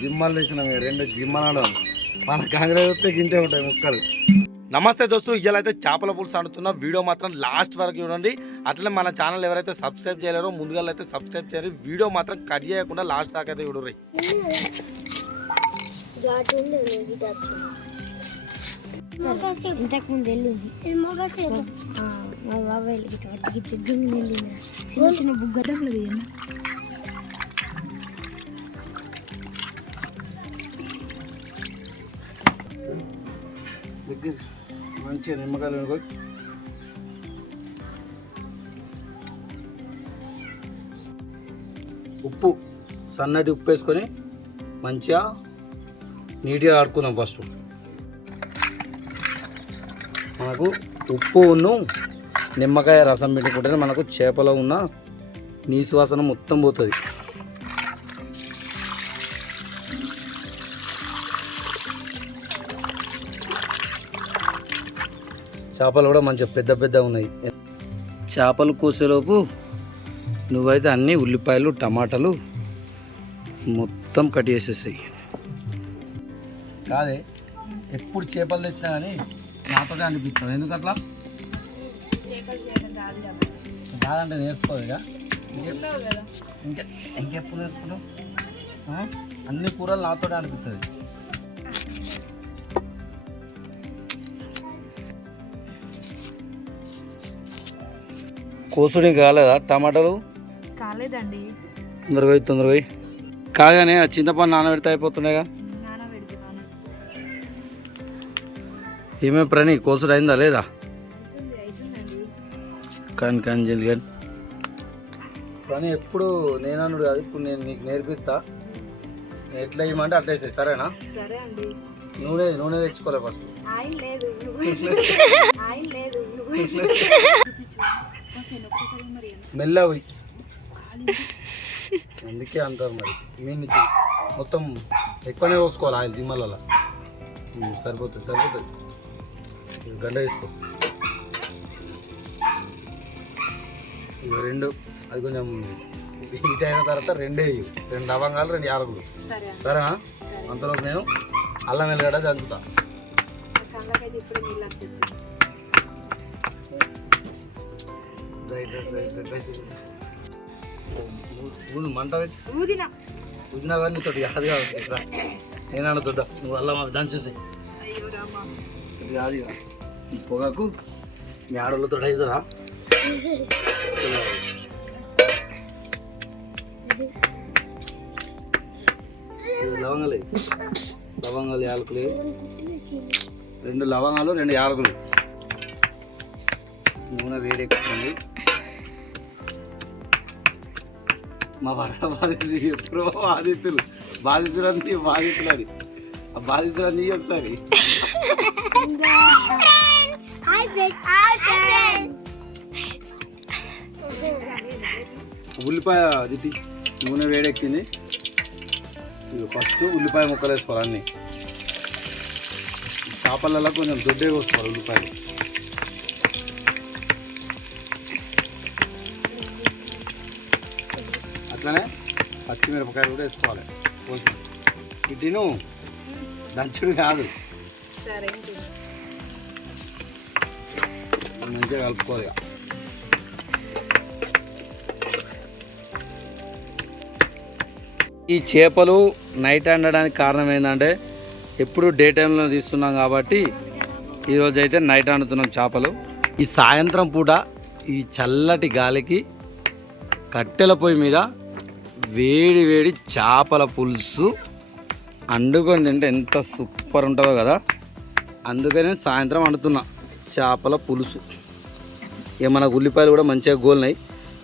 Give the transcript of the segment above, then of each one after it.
జిమ్మలు తెచ్చినాం, 2 జిమ్మలు మన కాంగ్రెస్ వస్తే గింతే ఉంటాయి ముక్కలు. నమస్తే దోస్తు, ఇవాళ అయితే చేపల పులుసు అంటున్నా. వీడియో మాత్రం లాస్ట్ వరకు చూడండి. అట్లనే మన ఛానల్ ఎవరైతే సబ్స్క్రైబ్ చేయలేరో ముందుగా అయితే సబ్స్క్రైబ్ చేయాలి. వీడియో మాత్రం కట్ చేయకుండా లాస్ట్ దాకా అయితే చూడరు. ఇంతకుముందు వెళ్ళింది మా బాబాయ్ వెళ్ళింది చిన్న చిన్న బుగ్గలు దగ్గర మంచిగా నిమ్మకాయలు అనుకో. ఉప్పు, సన్నటి ఉప్పు వేసుకొని మంచిగా నీట్గా ఆడుకుందాం. ఫస్ట్ మనకు ఉప్పును నిమ్మకాయ రసం పెట్టుకుంటేనే మనకు చేపలో ఉన్న నీసు వాసన మొత్తం పోతుంది. చేపలు కూడా మంచిగా పెద్ద పెద్ద ఉన్నాయి. చేపలు కోసేలోపు నువ్వైతే అన్నీ ఉల్లిపాయలు టమాటాలు మొత్తం కట్ చేసేసాయి. కాదే, ఎప్పుడు చేపలు తెచ్చినా కానీ నాతోనే అనిపిస్తావు. ఎందుకట్లా కాదంటే నేర్చుకోదు ఇక. ఇంకెప్పుడు నేర్చుకుంటావు? అన్ని కూరలు నాతోనే అనిపిస్తుంది. కోసుడి కాలేదా? టమాటాలు కాలేదండి. తొందరగా పోయి కాగానే ఆ చింతపండు నానబెడితే అయిపోతున్నాయిగా. ఏమేమి ప్రణి కోసుడు అయిందా లేదా? కానీ జల్ది కానీ ప్రణి ఎప్పుడు నేనన్నాడు కాదు, ఇప్పుడు నేను నీకు నేర్పిస్తా. ఎట్లా ఇవ్వమంటే అట్లా వేసేది. సరేనా? సరే అండి. నూనె తెచ్చుకోలే ఫస్ట్. మెల్లగా పోయి, అందుకే అంటారు మరి. మీ నుంచి మొత్తం ఎక్కువనే పోసుకోవాలి ఆయిల్ జిమ్మల. సరిపోతుంది. గంట వేసుకో. ఇక 2 అది కొంచెం హీట్ అయిన తర్వాత 2 లవంగాలు 2 యాలకులు. సరేనా? అంతలోపు నేను అల్లం వెల్లిగడ్డ దంచుతా. మంట ఉదినా కానీ నీతో అది కాదు. నేను అడుగుతా, నువ్వు అల్లం దంచేసి అది కాదు. పొగాకు మీ ఆడోళ్ళతో అవుతుందా? లవంగాలు యాలకులు 2 లవంగాలు 2 యాలకులు. నూనె వేడెక్కుతుంది. మా బాధితులు ఎప్పుడో బాధితులన్నీ అని ఆ బాధితులన్నీ ఒకసారి ఉల్లిపాయ అది నూనె వేడెక్కింది. ఫస్ట్ ఉల్లిపాయ ముక్కలు వేసుకోవాలి. అన్నీ చేపలలో కొంచెం దొడ్డే కోసుకోవాలి ఉల్లిపాయలు. అట్లనే పచ్చిమిరపకాయలు కూడా వేసుకోవాలి. కొంచెం ఇడ్లీను దంచుడు కాదు, మంచిగా కలుపుకోవాలి. ఈ చేపలు నైట్ వండడానికి కారణం ఏంటంటే ఎప్పుడు డే టైంలో తీస్తున్నాం కాబట్టి ఈరోజు అయితే నైట్ వండుతున్నాం చేపలు. ఈ సాయంత్రం పూట ఈ చల్లటి గాలికి కట్టెల పొయ్యి మీద వేడి వేడి చేపల పులుసు వండుకొని తింటే ఎంత సూపర్ ఉంటుందో కదా. అందుకనే సాయంత్రం వండుతున్నా చేపల పులుసు. ఇక మనకు ఉల్లిపాయలు కూడా మంచిగా గోలినాయి.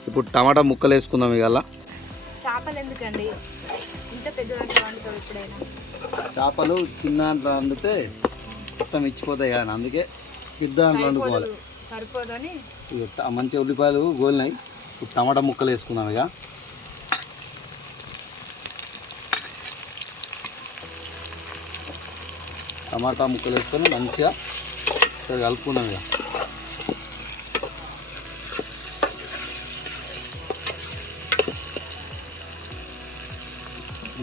ఇప్పుడు టమాటా ముక్కలు వేసుకుందాం. ఇవాళ చేపలు ఎందుకండి ఇంత పెద్ద వండుతావు? ఎప్పుడైనా చేపలు చిన్న దాంట్లో వండితే మొత్తం ఇచ్చిపోతాయి కదా, అందుకే పెద్ద దాంట్లో వండుకోవాలి. సరిపోదని మంచిగా ఉల్లిపాయలు గోలినాయి. ఇప్పుడు టమాటా ముక్కలు వేసుకుందాం. ఇక టమాటా ముక్కలు వేసుకొని మంచిగా కలుపుకుందాం. ఇక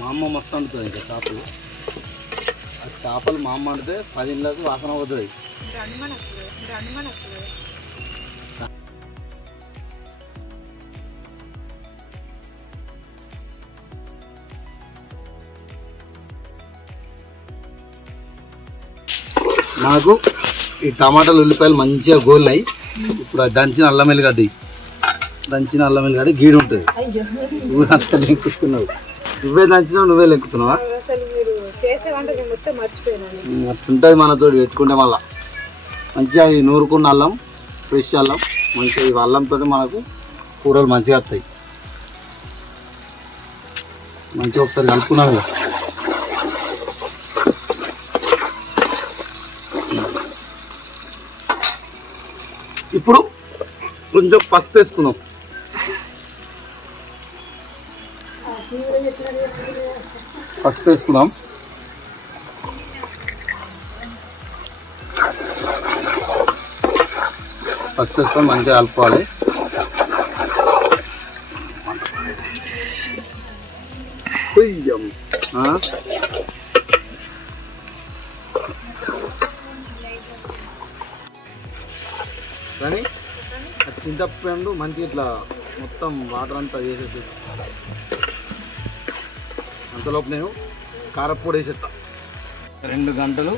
మా అమ్మ మస్తు వండుతుంది ఇంకా చేపలు. ఆ చేపలు మా అమ్మ వండితే 10 ఇళ్ళకి వాసన అవుతుంది. నాకు ఈ టమాటాలు ఉల్లిపాయలు మంచిగా గోల్నాయి. ఇప్పుడు ఆ దంచిన అల్లం వెల్లిగడ్డ గీడు ఉంటుంది. ఊరంతా లెక్కుతున్నావు. నువ్వే దంచినావు, నువ్వే లెక్కుతున్నావా? అట్లుంటుంది మనతోటి పెట్టుకుంటే. మళ్ళీ మంచిగా ఈ నూరుకున్న అల్లం, ఫ్రెష్ అల్లం, మంచిగా ఈ అల్లంతో మనకు కూరలు మంచిగా వస్తాయి. మంచిగా ఒకసారి కలుపుకున్నాము. ఇప్పుడు కొంచెం పసుపు వేసుకున్నాం. పసుపు వేసుకున్నాం. పసుపు వేసుకొని మంచిగా కలుపుకోవాలి. కానీ చింతపండు మంచిగా ఇట్లా మొత్తం వాటర్ అంతా వేసేసి అంతలోపు నేను కారప్పొడి వేసేస్తా. 2 గంటలు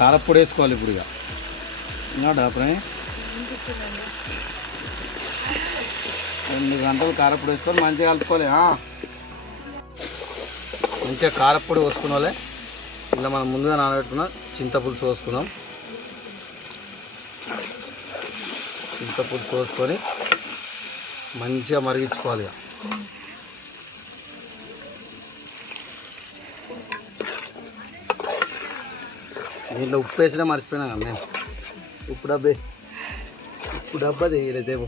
కారప్పొడి వేసుకోవాలి. ఇప్పుడు ఇక డాక్టరే 2 గంటలు కారప్పొడి వేసుకొని మంచిగా కలుపుకోవాలి. మంచిగా కారప్పొడి పోసుకోవాలి. ఇలా మనం ముందుగా నానబెట్టుకున్న చింతపులుసు పోసుకుందాం. చింతపులుసు పోసుకొని మంచిగా మరిగించుకోవాలి. దీంట్లో ఉప్పు వేసినా మర్చిపోయినా కదా నేను. ఉప్పు డబ్బా తీయలేదేమో.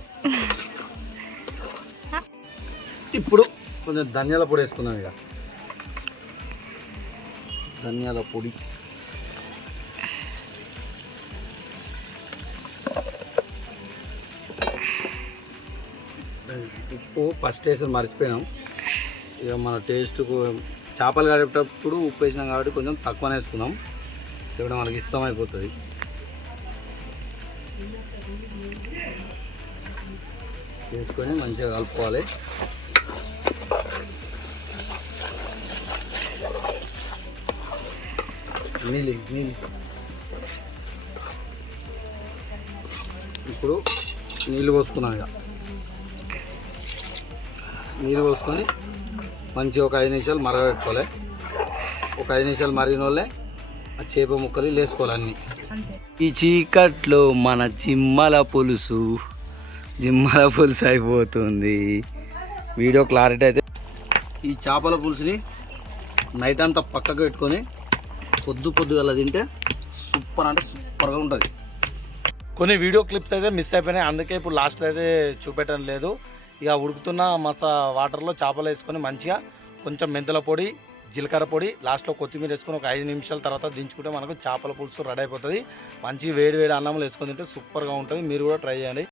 ఇప్పుడు కొంచెం ధనియాల పొడి వేసుకున్నాం. ఇక ధనియాల పొడి, ఉప్పు ఫస్ట్ వేసి మర్చిపోయినాం. ఇక మన టేస్ట్కు చేపలు కడిగేటప్పుడు ఉప్పు వేసినాం కాబట్టి కొంచెం తక్కువనే వేసుకున్నాం. ఇప్పుడు మనకి ఇష్టం అయిపోతుంది. వేసుకొని మంచిగా కలుపుకోవాలి. నీళ్ళు ఇప్పుడు నీళ్ళు పోసుకున్నాం. ఇక నీళ్ళు పోసుకొని మంచిగా ఒక 5 నిమిషాలు మరగబెట్టుకోవాలి. ఒక 5 నిమిషాలు మరిగిన వాళ్ళే ఆ చేప ముక్కలు వేసుకోవాలి అన్నీ. ఈ చీకట్లో మన జిమ్మల పులుసు అయిపోతుంది. వీడియో క్లారిటీ అయితే ఈ చేపల పులుసుని నైట్ అంతా పక్కకు పెట్టుకొని పొద్దుగల తింటే సూపర్ అంటే సూపర్గా ఉంటుంది. కొన్ని వీడియో క్లిప్స్ అయితే మిస్ అయిపోయినాయి, అందుకే ఇప్పుడు లాస్ట్లో అయితే చూపెట్టడం లేదు. ఇక ఉడుకుతున్న వాటర్లో చేపలు వేసుకొని మంచిగా కొంచెం మెంతుల పొడి, జీలకర్ర పొడి, లాస్ట్లో కొత్తిమీర వేసుకొని ఒక 5 నిమిషాల తర్వాత దించుకుంటే మనకు చేపల పులుసు రెడీ అయిపోతుంది. మంచి వేడి అన్నంలో వేసుకొని తింటే సూపర్గా ఉంటుంది. మీరు కూడా ట్రై చేయండి.